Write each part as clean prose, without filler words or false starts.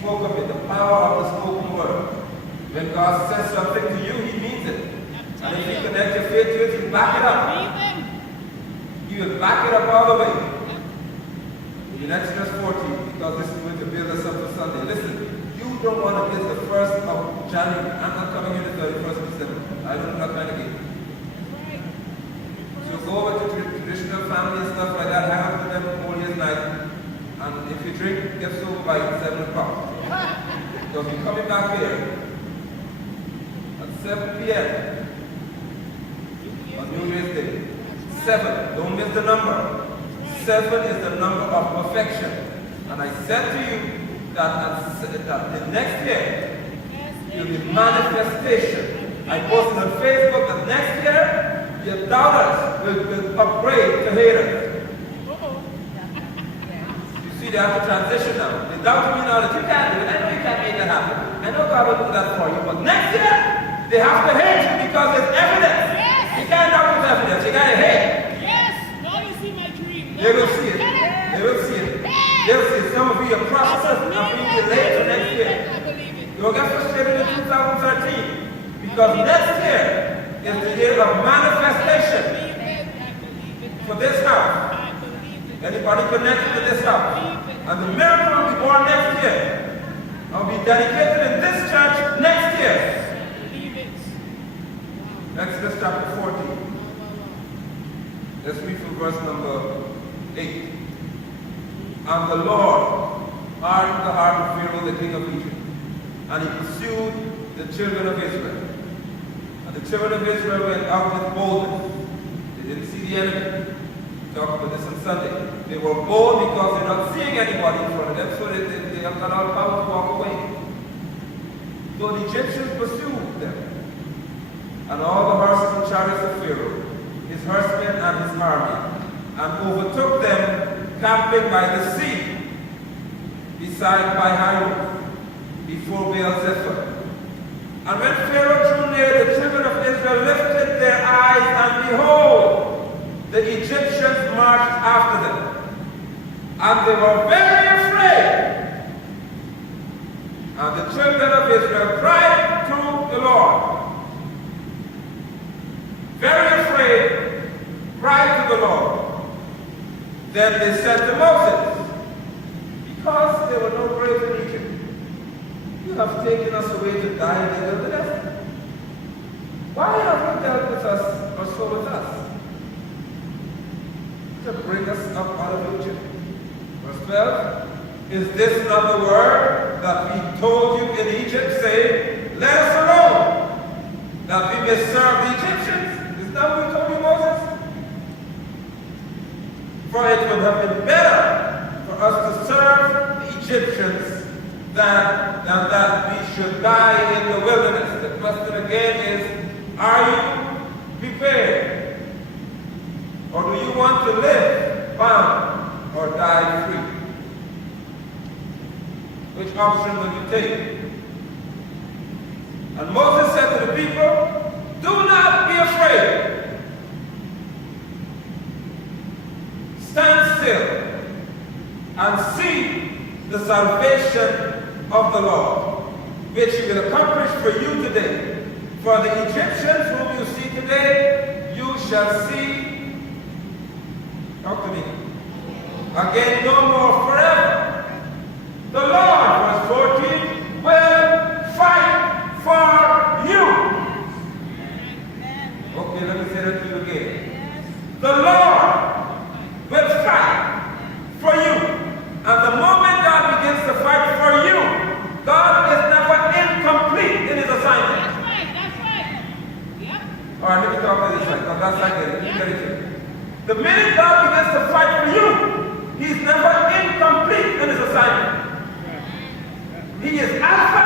spoke of it, the power of the spoken word. When God says something to you, he means it. And if you connect your faith to it, you back it up. You will back it up all the way. In Exodus 14, because this is going to build us up for Sunday. Listen, you don't want to miss the 1st of January. I'm not coming here the 31st of December. I don't do that kind of game. So go over to traditional family and stuff like that, hang out with them all year's night. And if you drink, get sober by 7 o'clock. Because we're coming back here at 7 p.m. on New Year's Day. 7, don't miss the number. 7 is the number of perfection. And I said to you that the next year will be manifestation. I posted on Facebook that next year your doubters will upgrade to haters. You see, they have to transition now. They doubt me now that you can't do it. I know you can't make that happen. I know God will do that for you. But next year, they have to hate you because there's evidence. You can't doubt with evidence. You got to hate. They will see it. They will see it. They will see it. Some of you are processing and being delayed to next year. You will get frustrated in 2013 because next year is the year of manifestation for this house. Anybody connected to this house? And the miracle will be born next year. I'll be dedicated in this church next year. Exodus chapter 14. Let's read from verse number 8. And the Lord hardened the heart of Pharaoh, the king of Egypt, and he pursued the children of Israel. And the children of Israel went out with boldness. They didn't see the enemy. We talked about this on Sunday. They were bold because they're not seeing anybody in front of them, so they have got all power to walk away. So the Egyptians pursued them, and all the horses and chariots of Pharaoh, his horsemen and his army, and overtook them camping by the sea, beside Pi-hahiroth, before Baal-zephon. And when Pharaoh drew near, the children of Israel lifted their eyes, and behold, the Egyptians marched after them. And they were very afraid. And the children of Israel cried to the Lord. Very afraid, cried to the Lord. Then they said to Moses, because there were no graves in Egypt, you have taken us away to die in the wilderness. Why have you dealt with us or so with us? To bring us up out of Egypt. Verse 12, is this not the word that we told you in Egypt, saying, let us alone, that we may serve the Egyptians? Is that what we told you, Moses? For it would have been better for us to serve the Egyptians than that we should die in the wilderness. The question again is, are you prepared? Or do you want to live bound or die free? Which option will you take? And Moses said to the people, do not be afraid. Stand still and see the salvation of the Lord, which he will accomplish for you today. For the Egyptians whom you see today, you shall see, talk to me, again no more forever. The Lord, verse 14, will fight for you. Okay, let me say that to you again. The Lord will fight for you. And the moment God begins to fight for you, God is never incomplete in his assignment. That's right. Yep. All right, let me talk to this side, because that's like it. You get it here. The minute God begins to fight for you, he's never incomplete in his assignment. He is Alpha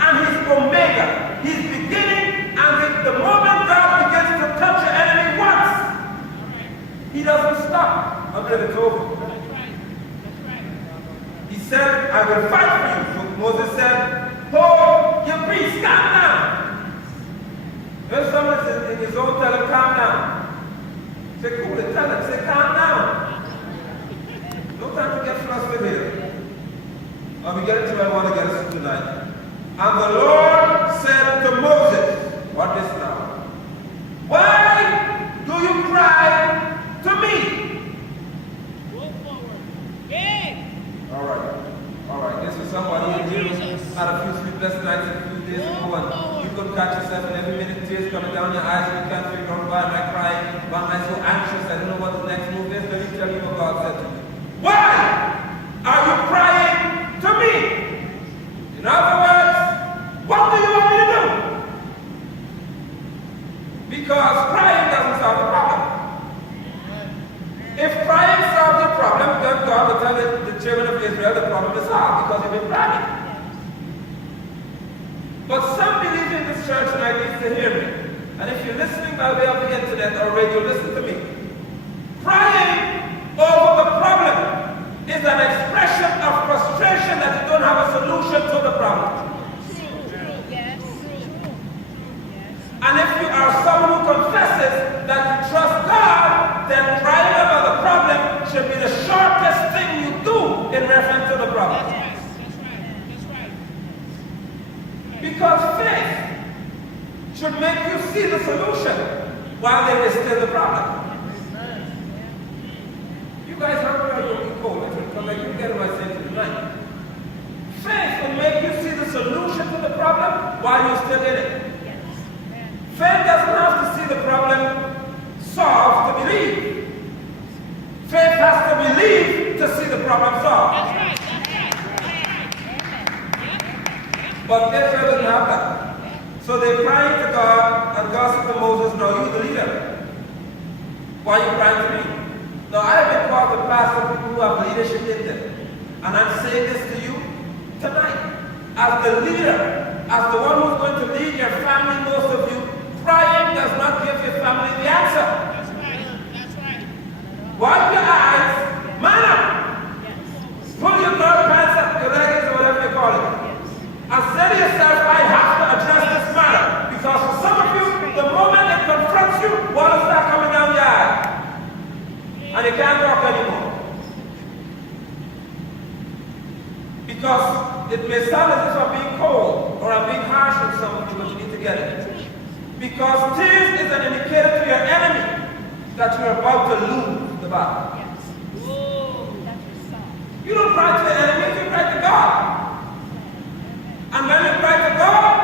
and he's Omega. He's beginning, and the moment God begins to touch your enemy once, he doesn't stop until it's over. That's right. He said, I will fight for you. So Moses said, hold your peace, calm down. When someone's in his own, tell him, calm down. Say, cool it, tell him, say, calm down. No time to get frustrated here. When we get into it, I want to get us tonight. And the Lord said to Moses, what is now? Why do you cry to me? Go forward. Yeah. All right. All right. This is somebody in here who had a few sleepless nights and a few days ago, and you could catch yourself in every minute tears coming down your eyes and you can't figure out why am I crying, why am I so anxious, I don't know what the next move is. Let me tell you what God said to me. Why are you crying to me? In other words, what do you want me to do? Because crying doesn't solve the problem. If crying solves the problem, then God will tell the children of Israel the problem is solved because you've been crying. But some believers in this church tonight need to hear me. And if you're listening by way of the internet or radio, listen to me. Crying over the problem is an expression of frustration that you don't have a solution to the problem. Yes. And if you are someone who confesses that you trust God, then crying about the problem should be the shortest thing you do in reference to the problem. That's right. Because faith should make you see the solution while there is still the problem. You guys have to go because I can get what I said tonight. Faith will make you see the solution to the problem while you're still in it. Faith doesn't have to see the problem solved to believe. Faith has to believe to see the problem solved. That's right. But Israel doesn't have that. So they're crying to God, and God said to Moses, no, you the leader. Why are you crying to me? Now, I have been called to pastor people who have leadership in them. And I'm saying this to you tonight. As the leader, as the one who's going to lead your family, most of you, crying does not give your family the answer. That's right. Wipe your eyes, man up. Pull your third pants up, your leggings, or whatever you call it. And say to yourself, I have to address this matter. Because for some of you, the moment it confronts you, water starts coming down your eye. And you can't talk anymore. Because it may sound as if I'm being cold or I'm being harsh with someone, but you need to get it. Because tears is an indicator to your enemy that you're about to lose the battle. You don't cry to the enemy, you cry to God. And when you cry to God,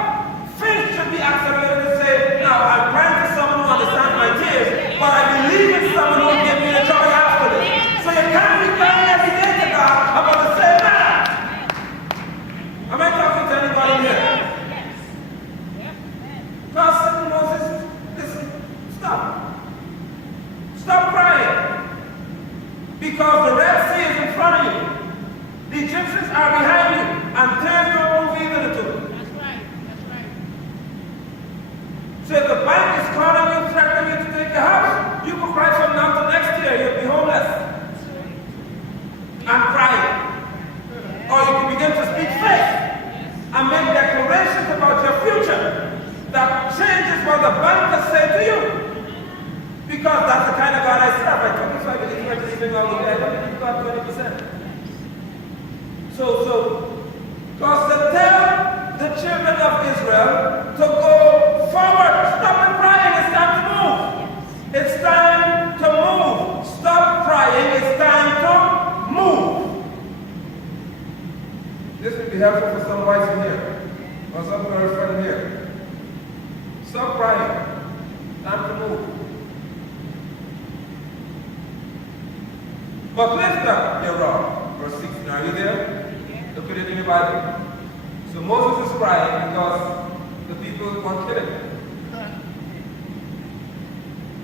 faith should be accelerated to say, now I'm crying to someone who understands my tears, but I believe in someone who will give me the joy after this. So you can't be crying every day to God about the same matter. Am I talking to anybody here? God said to Moses, listen, stop. Stop crying. Because the Red Sea is in front of you. The Egyptians are behind you. And tears don't move either the two. That's right. So if the bank is calling you, threatening you to take your house, you can cry from now to next year, you'll be homeless. And crying. Or you can begin to speak faith and make declarations about your future that changes what the bankers say to you. Because that's the kind of God I serve. I told you, so I believe we're believing all the way. I don't believe God 20%. So God said, tell the children of Israel to go forward. Stop crying. It's time to move. It's time to move. Stop crying. It's time to move. This would be helpful for some wives in here or some girlfriend in here. Stop crying. Time to move. But lift up your rod. Verse 16. Are you there? Look at it in the Bible. So Moses is crying because the people want to kill him.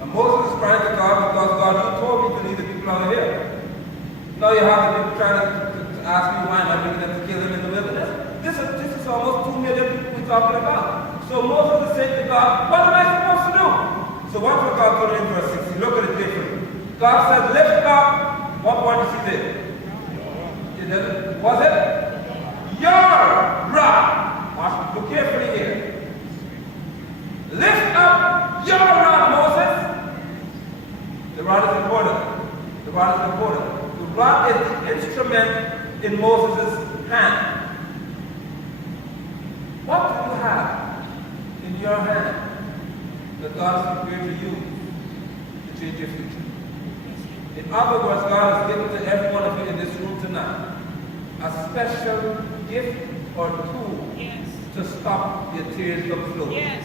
And Moses is crying to God because God, you told me to lead the people out of here. Now you have the people trying to ask me why am I bringing them to kill them in the wilderness. This is almost 2 million people we're talking about. So Moses is saying to God, what am I supposed to do? So watch what God told him in verse 16. Look at it differently. God said, lift up. What one is he there? Was it? Your rod. Look carefully here. Lift up your rod, Moses. The rod is important. The rod is important. The rod is the instrument in Moses' hand. God is prepared to use to change your future. In other words, God has given to every one of you in this room tonight a special gift or tool to stop your tears from flowing. Yes.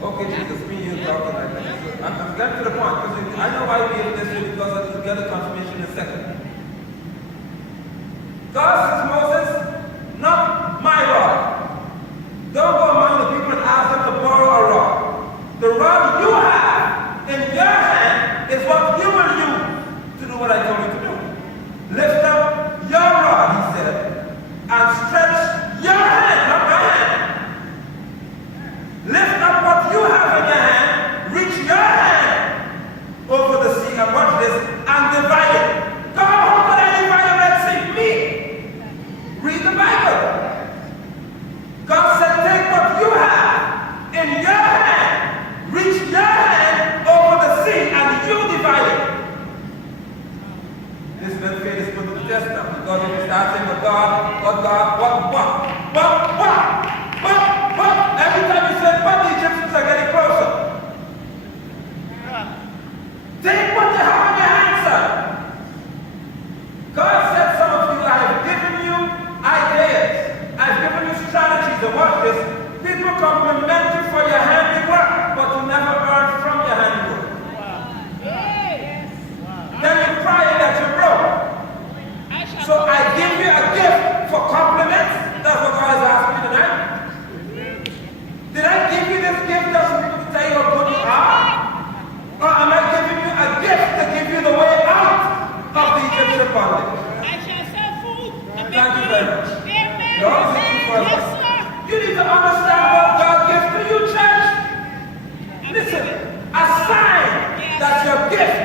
Okay, Jesus, me and you talking like that. So I'm getting to the point because I know why we are this way because I'll get a confirmation in a second. God says, Moses, not my rod. Don't go among the people and ask them to borrow a rod. The rod you have in your hand is what you will use to do what I told you to do. Lift up your rod, he said, and stretch your hand, not my hand. Lift up what you have in your hand, reach your hand over the sea, and watch this, and divide it. God, how could I divide the Red Sea? Me. Read the Bible. God said, take what you have in your hand, reach your hand over the sea, and you divide it. This man faith is put to the test now, because if you start saying, what God, every time you say, but the Egyptians are getting closer. Take what you have in your hand, son. God said, some of you, I have given you ideas. I've given you strategies. And watch this. People compliment you for your handiwork, but you never earn from your handiwork. Then you cry that you're broke. So I give you a gift for compliments. That's what God is asking me tonight. Did I give you this gift just for people to tell you how good you are? Or am I giving you a gift to give you the way out of the Egyptian bondage? I shall sell food. Thank you very much. Amen. Lord, this is for Yes, us. sir. You need to understand what God gives to you, church. Listen, a sign that your gift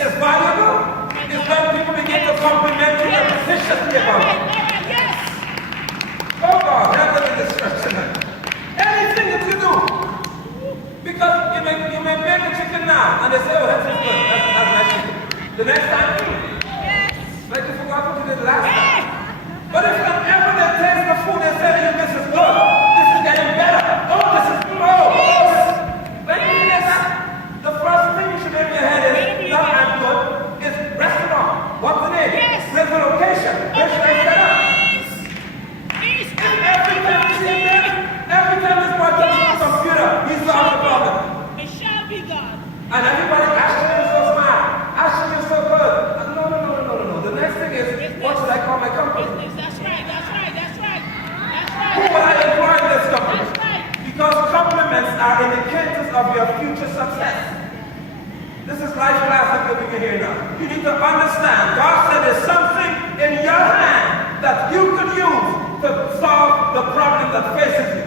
is valuable is when people begin to compliment you and position you about it. Yes. Oh God, help them in this church tonight. Anything that you do, because you may make a chicken now, and they say, oh, that's good, that's my chicken. The next time, like you forgot what you did last time. But if whenever they taste the food, they say to you, this is good, this is getting better, oh, this is good, when you hear that, the first thing you should have in your head is, not I'm good, is restaurant. What's the name? Where's the location? Where should I set up? Every time you see him there, every time this boy touches the computer, he solves the problem. It shall be God. And everybody, Ashton is so smart. Ashton is so good. No. The next thing is, what should I call my company? That's right. Who will I employ in this company? That's right. Because compliments are indicators of your future success. This is life class I'm giving you here now. You need to understand, God said there's something in your hand that you could use to solve the problem that faces you.